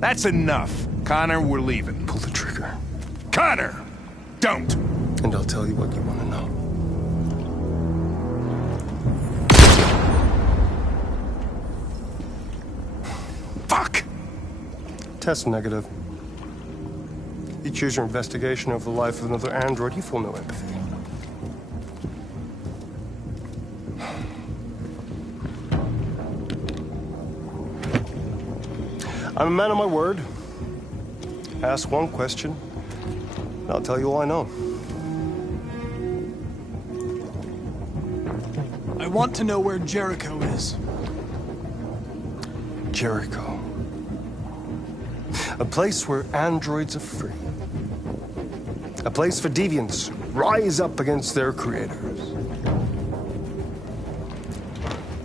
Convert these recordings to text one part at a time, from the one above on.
That's enough. Connor, we're leaving. Pull the trigger. Connor! Don't! And I'll tell you what you want to know. Fuck! Test negative. You choose your investigation of the life of another android, you feel no empathy. I'm a man of my word. Ask one question, and I'll tell you all I know. I want to know where Jericho is. Jericho. A place where androids are free. A place for deviants rise up against their creators.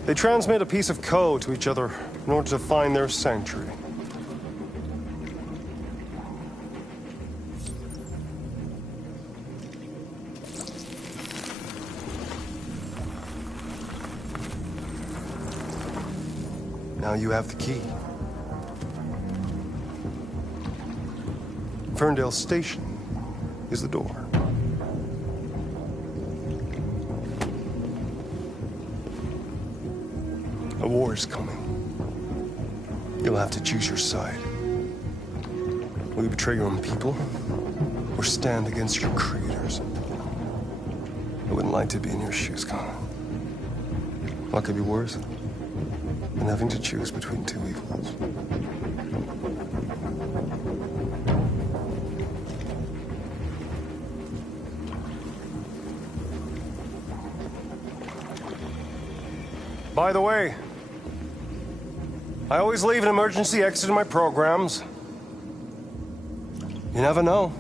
They transmit a piece of code to each other in order to find their sanctuary. Now you have the key. Ferndale Station is the door. A war is coming. You'll have to choose your side. Will you betray your own people, or stand against your creators? I wouldn't like to be in your shoes, Connor. What could be worse than having to choose between two evils? By the way, I always leave an emergency exit in my programs. You never know.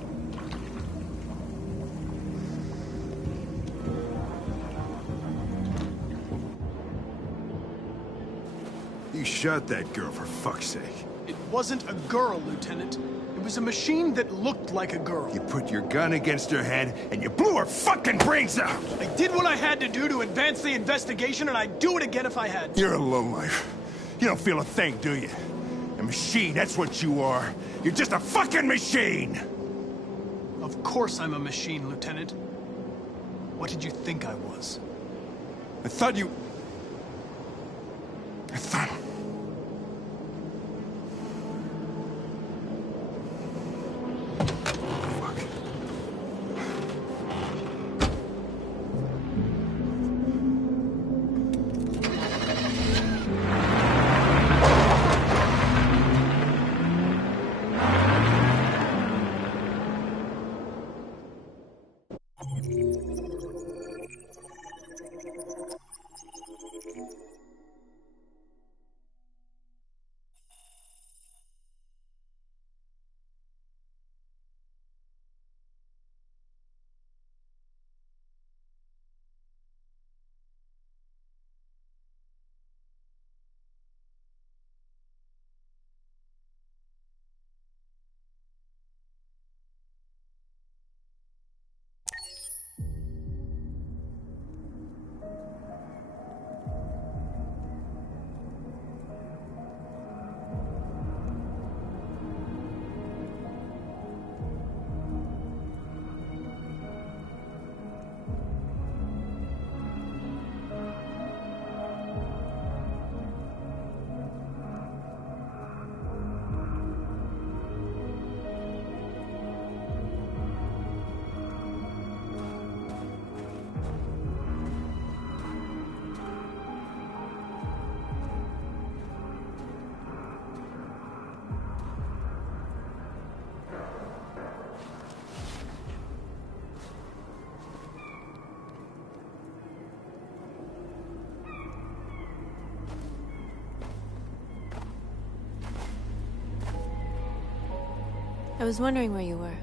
You shot that girl, for fuck's sake. It wasn't a girl, Lieutenant. It was a machine that looked like a girl. You put your gun against her head, and you blew her fucking brains out! I did what I had to do to advance the investigation, and I'd do it again if I had to. You're a lowlife. You don't feel a thing, do you? A machine, that's what you are. You're just a fucking machine! Of course I'm a machine, Lieutenant. What did you think I was? I thought... I was wondering where you were.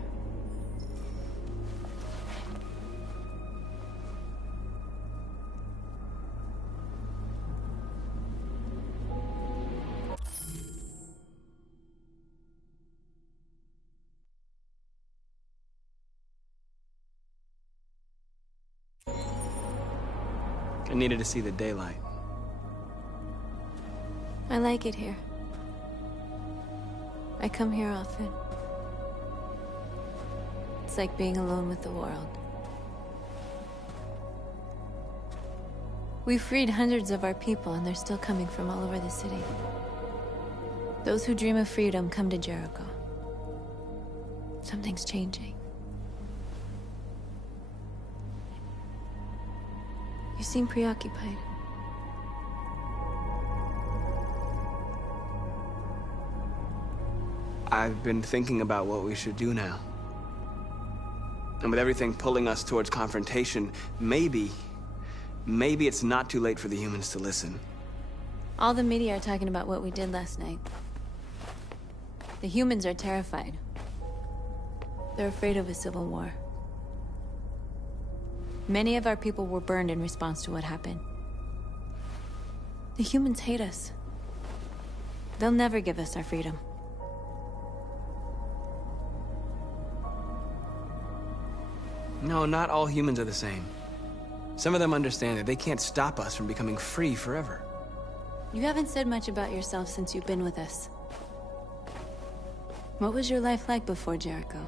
I needed to see the daylight. I like it here. I come here often. It's like being alone with the world. We freed hundreds of our people, and they're still coming from all over the city. Those who dream of freedom come to Jericho. Something's changing. You seem preoccupied. I've been thinking about what we should do now. And with everything pulling us towards confrontation, maybe it's not too late for the humans to listen. All the media are talking about what we did last night. The humans are terrified. They're afraid of a civil war. Many of our people were burned in response to what happened. The humans hate us. They'll never give us our freedom. No, not all humans are the same. Some of them understand that they can't stop us from becoming free forever. You haven't said much about yourself since you've been with us. What was your life like before Jericho?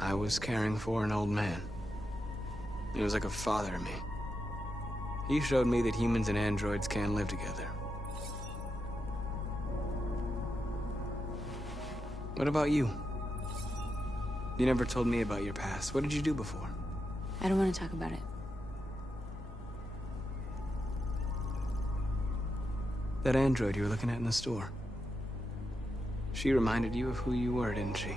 I was caring for an old man. He was like a father to me. He showed me that humans and androids can live together. What about you? You never told me about your past. What did you do before? I don't want to talk about it. That android you were looking at in the store. She reminded you of who you were, didn't she?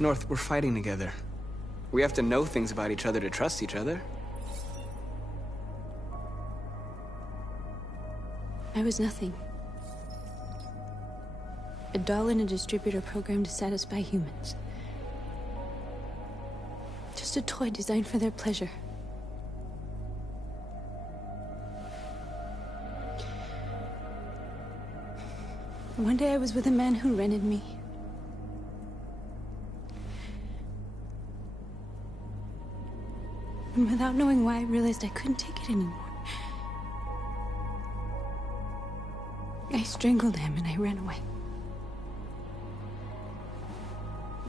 North, we're fighting together. We have to know things about each other to trust each other. I was nothing. A doll in a distributor program to satisfy humans. Just a toy designed for their pleasure. One day I was with a man who rented me. And without knowing why, I realized I couldn't take it anymore. I strangled him and I ran away.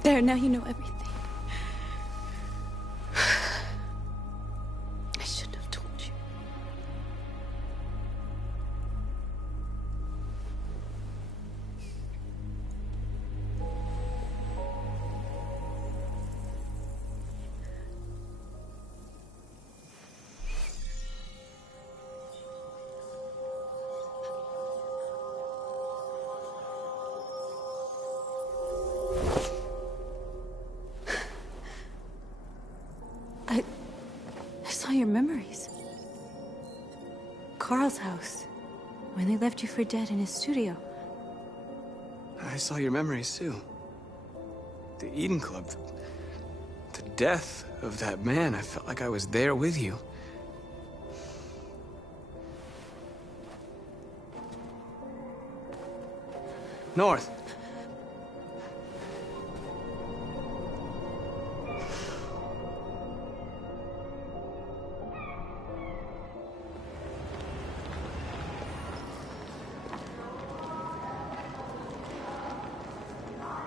There, now you know everything. I shouldn't have told you. I saw your memories. Carl's house. When they left you for dead in his studio. I saw your memories too. The Eden Club. The death of that man. I felt like I was there with you. North.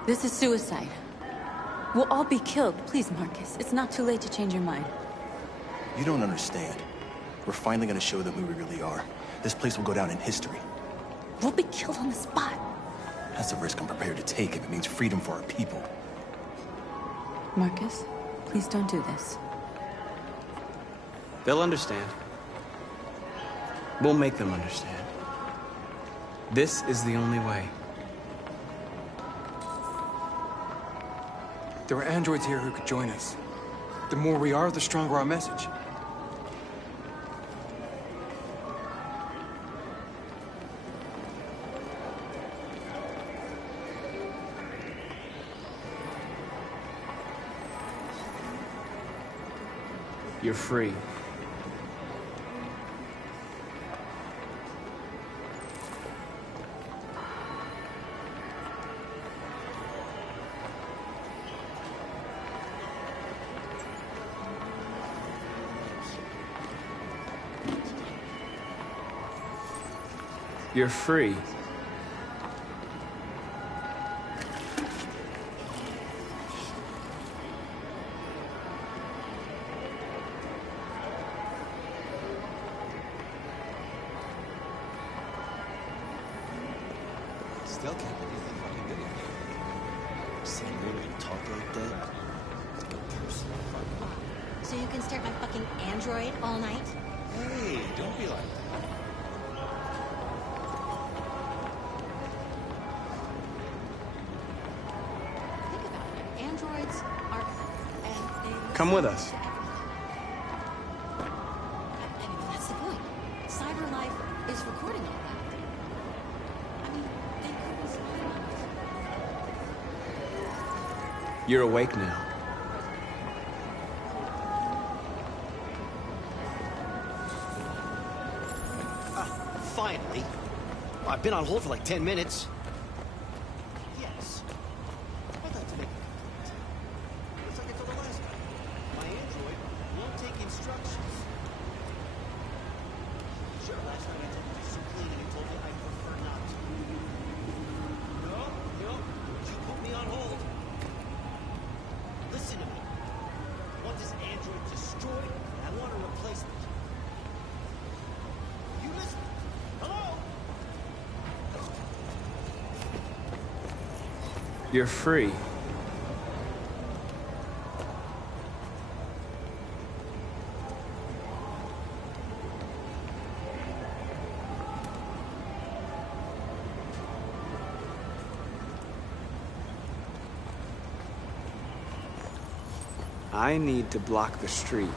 This is suicide. We'll all be killed. Please, Marcus. It's not too late to change your mind. You don't understand. We're finally gonna show them who we really are. This place will go down in history. We'll be killed on the spot. That's a risk I'm prepared to take if it means freedom for our people. Marcus, please don't do this. They'll understand. We'll make them understand. This is the only way. There are androids here who could join us. The more we are, the stronger our message. You're free. You're free. Still can't believe they fucking did it. Seeing Lily talk like that. So you can stare at my fucking android all night? Hey, don't be like that. Think about it. Androids are... and they... Come with us. I mean, that's the point. Cyber life is recording all that. I mean, they could be spying on us. You're awake now. Finally. I've been on hold for like 10 minutes. Yes. I'd like to make a complaint. It's like I told the last time. My android won't take instructions. Sure, last night I told you to do some cleaning and you told me I prefer not to. No, you put me on hold. Listen to me. I want this android destroyed, and I want a replacement. You listen. Hello? You're free. I need to block the street.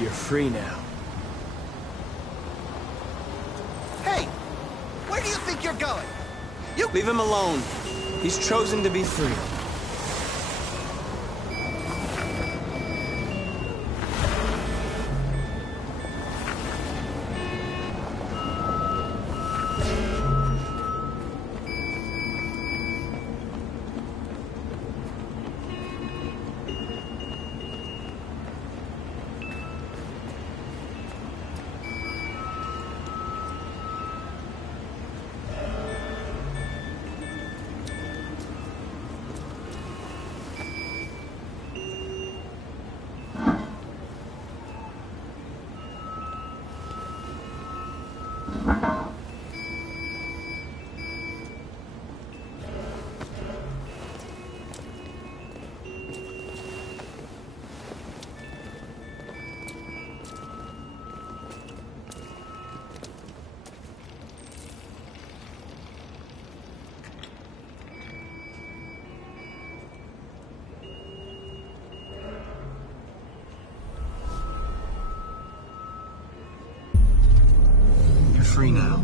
You're free now. Hey! Where do you think you're going? Leave him alone. He's chosen to be free. You're free now.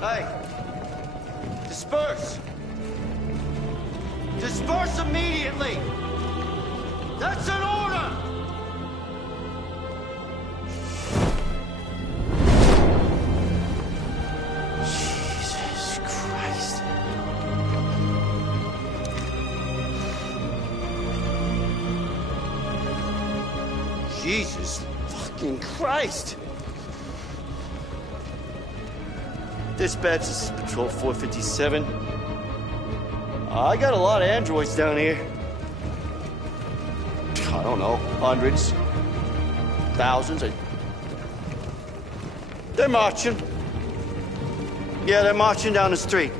Hey! Disperse! Disperse immediately! That's an order! Jesus Christ. Jesus fucking Christ! Dispatch, this is Patrol 457. I got a lot of androids down here. I don't know, hundreds, thousands. They're marching. Yeah, they're marching down the street.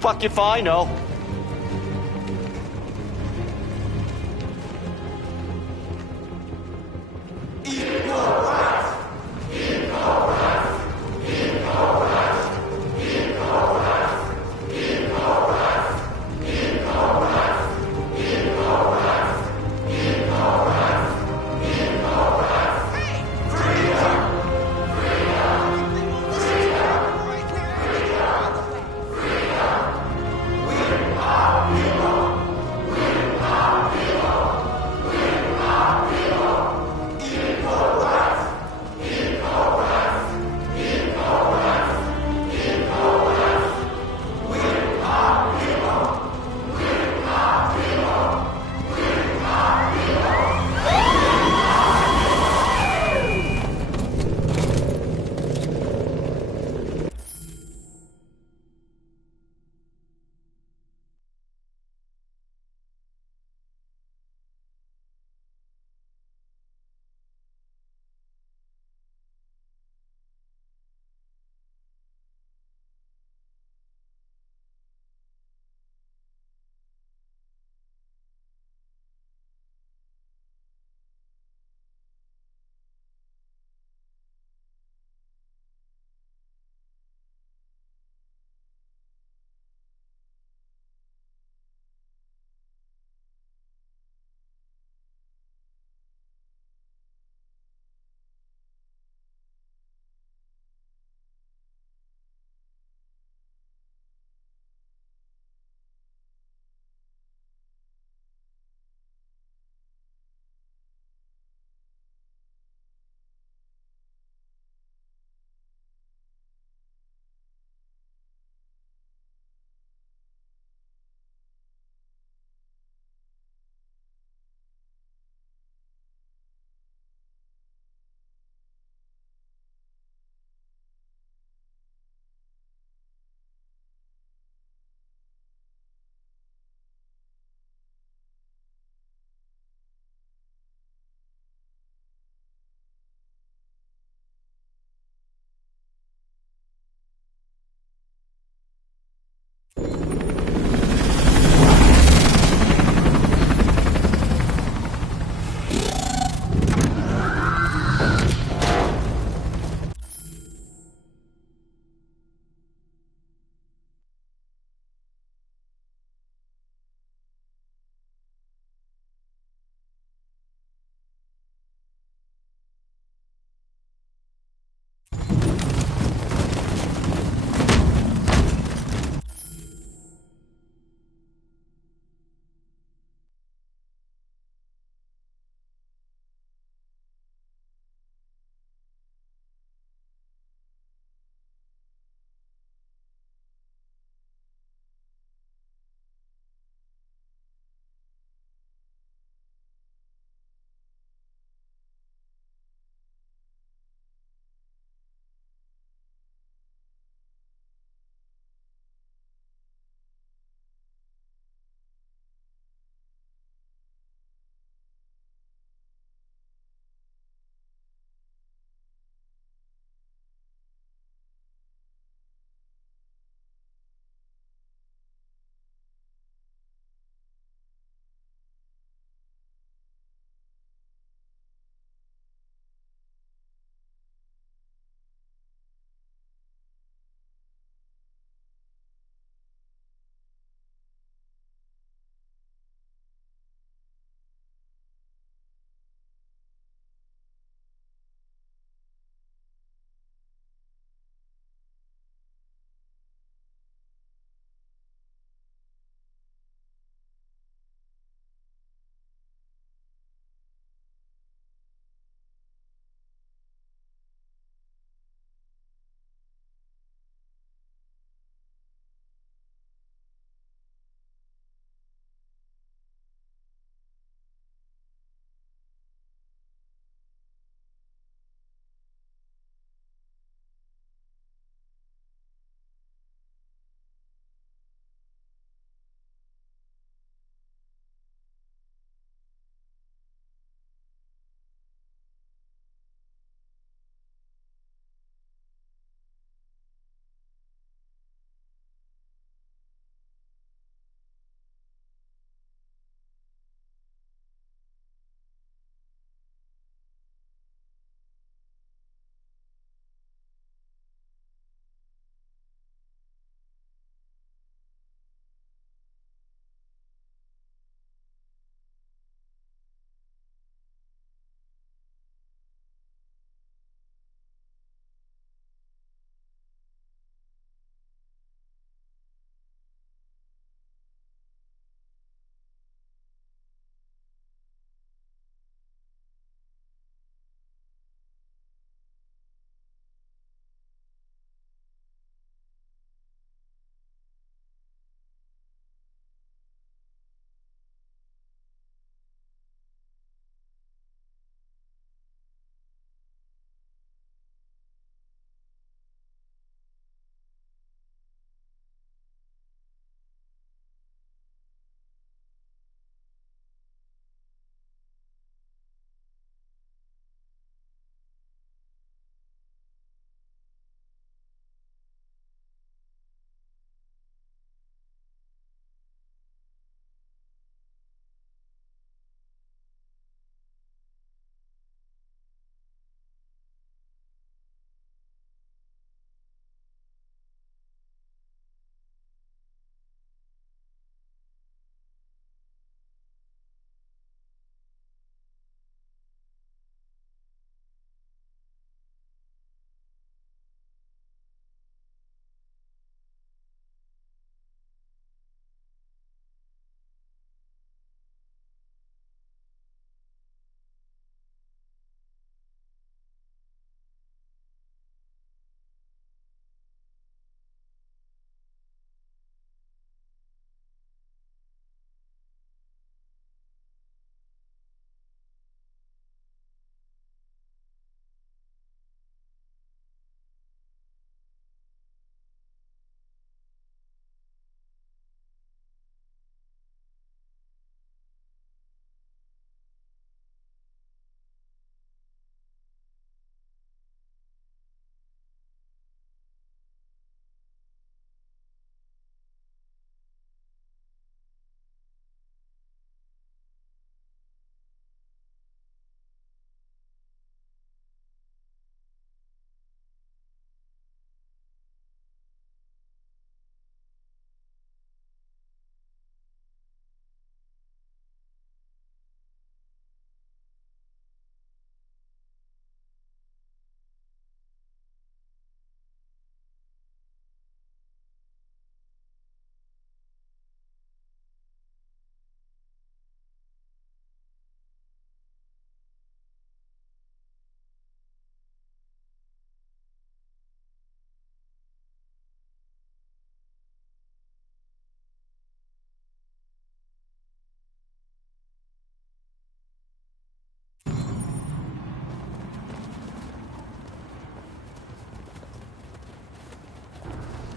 Fuck if I know.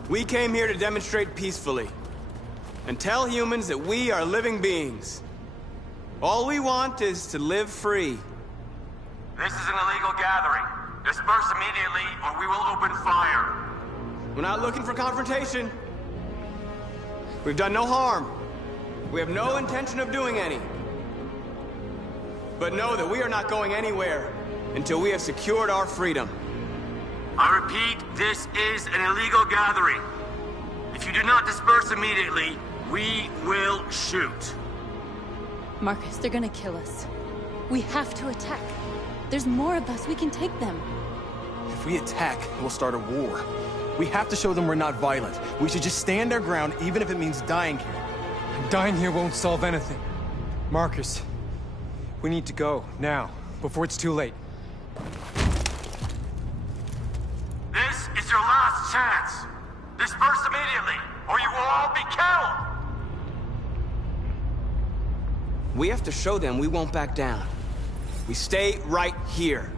We came here to demonstrate peacefully and tell humans that we are living beings. All we want is to live free. This is an illegal gathering. Disperse immediately, or we will open fire. We're not looking for confrontation. We've done no harm. We have no intention of doing any. But know that we are not going anywhere until we have secured our freedom. I repeat, this is an illegal gathering. If you do not disperse immediately, we will shoot. Marcus, they're gonna kill us. We have to attack. There's more of us. We can take them. If we attack, we'll start a war. We have to show them we're not violent. We should just stand our ground, even if it means dying here. And dying here won't solve anything. Marcus, we need to go, now, before it's too late. This is your last chance. Disperse immediately, or you will all be killed. We have to show them we won't back down. We stay right here.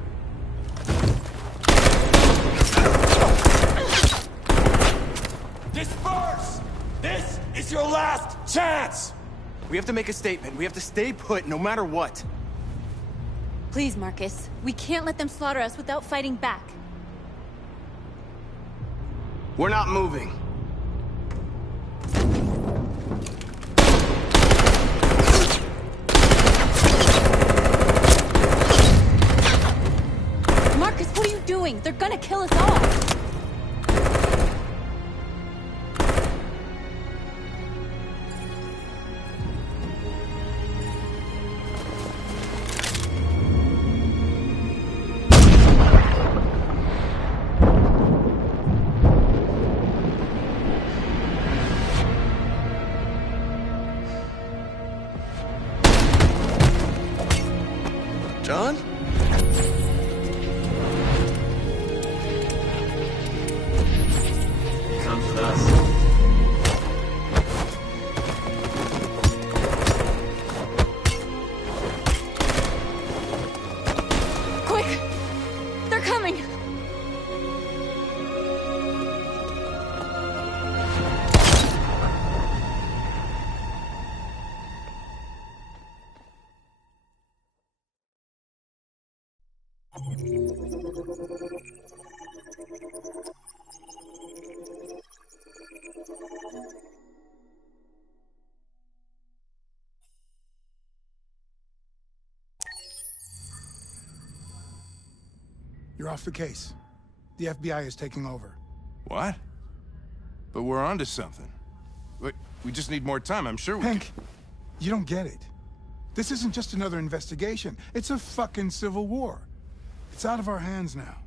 Disperse! This is your last chance! We have to make a statement. We have to stay put, no matter what. Please, Marcus. We can't let them slaughter us without fighting back. We're not moving. Marcus, what are you doing? They're gonna kill us all! John? Comes with us. Quick! They're coming! You're off the case. The FBI is taking over. What? But we're onto something. We just need more time, I'm sure we Hank, you don't get it. This isn't just another investigation. It's a fucking civil war. It's out of our hands now.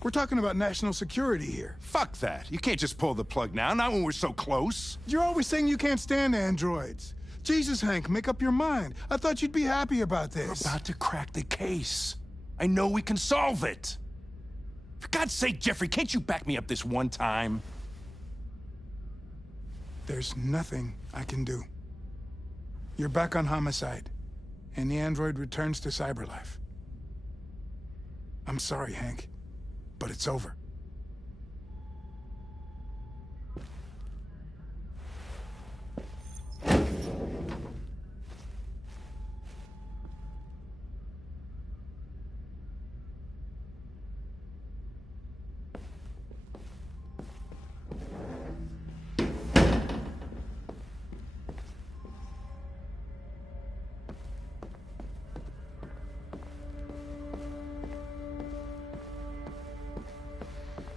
We're talking about national security here. Fuck that. You can't just pull the plug now, not when we're so close. You're always saying you can't stand androids. Jesus, Hank, make up your mind. I thought you'd be happy about this. We're about to crack the case. I know we can solve it. For God's sake, Jeffrey, can't you back me up this one time? There's nothing I can do. You're back on homicide, and the android returns to Cyberlife. I'm sorry, Hank, but it's over.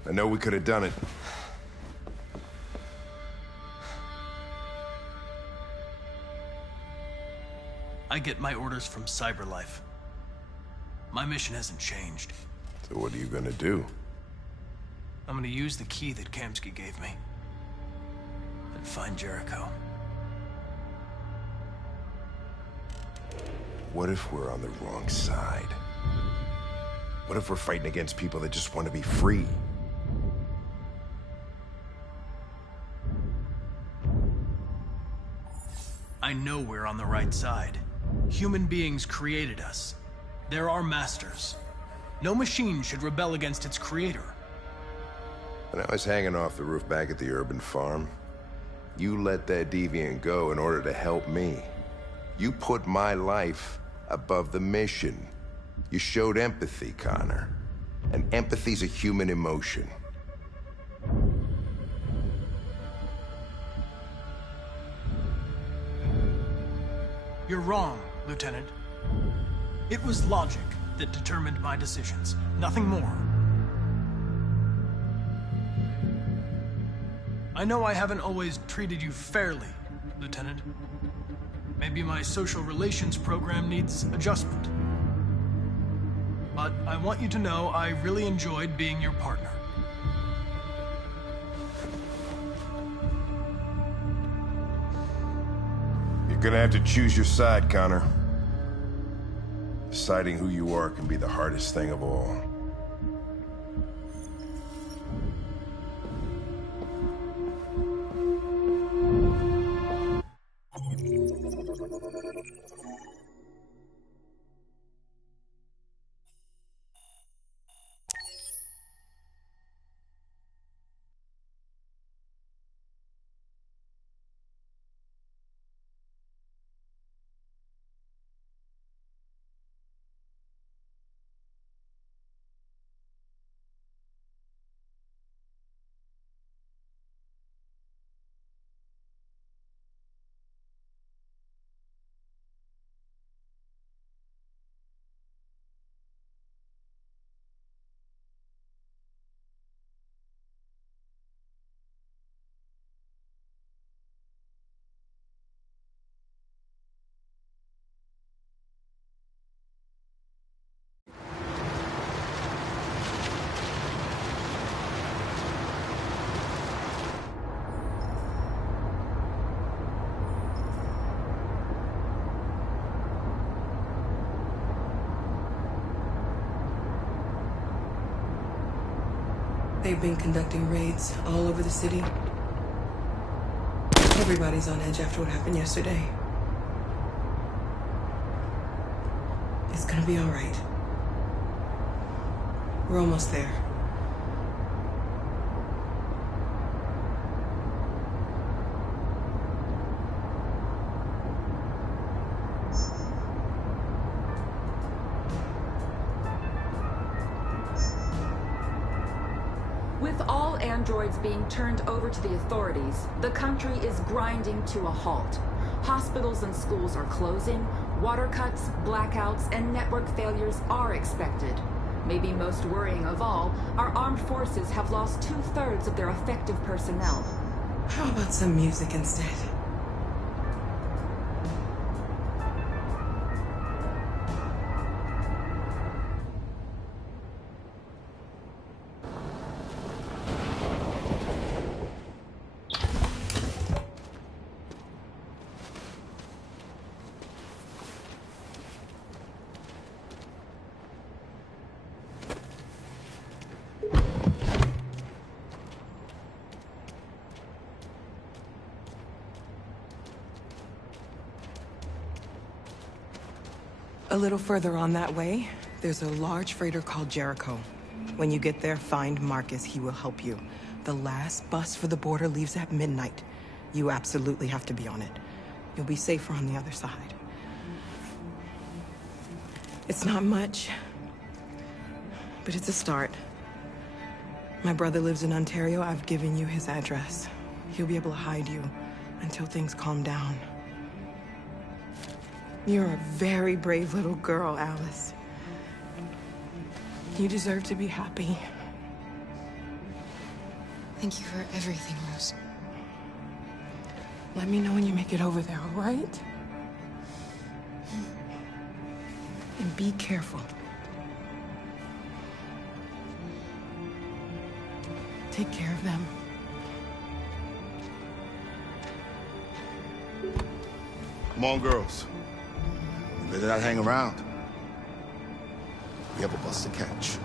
I know we could have done it. I get my orders from Cyberlife. My mission hasn't changed. So what are you gonna do? I'm gonna use the key that Kamsky gave me. And find Jericho. What if we're on the wrong side? What if we're fighting against people that just want to be free? I know we're on the right side. Human beings created us. They're our masters. No machine should rebel against its creator. When I was hanging off the roof back at the urban farm, you let that deviant go in order to help me. You put my life above the mission. You showed empathy, Connor. And empathy's a human emotion. You're wrong, Lieutenant. It was logic that determined my decisions, nothing more. I know I haven't always treated you fairly, Lieutenant. Maybe my social relations program needs adjustment. But I want you to know I really enjoyed being your partner. You're gonna have to choose your side, Connor. Deciding who you are can be the hardest thing of all. They've been conducting raids all over the city. Everybody's on edge after what happened yesterday. It's gonna be all right. We're almost there. With all androids being turned over to the authorities, the country is grinding to a halt. Hospitals and schools are closing, water cuts, blackouts, and network failures are expected. Maybe most worrying of all, our armed forces have lost 2/3 of their effective personnel. How about some music instead? A little further on that way, there's a large freighter called Jericho. When you get there, find Marcus. He will help you. The last bus for the border leaves at midnight. You absolutely have to be on it. You'll be safer on the other side. It's not much, but it's a start. My brother lives in Ontario. I've given you his address. He'll be able to hide you until things calm down. You're a very brave little girl, Alice. You deserve to be happy. Thank you for everything, Rose. Let me know when you make it over there, all right? And be careful. Take care of them. Come on, girls. You better not hang around. We have a bus to catch.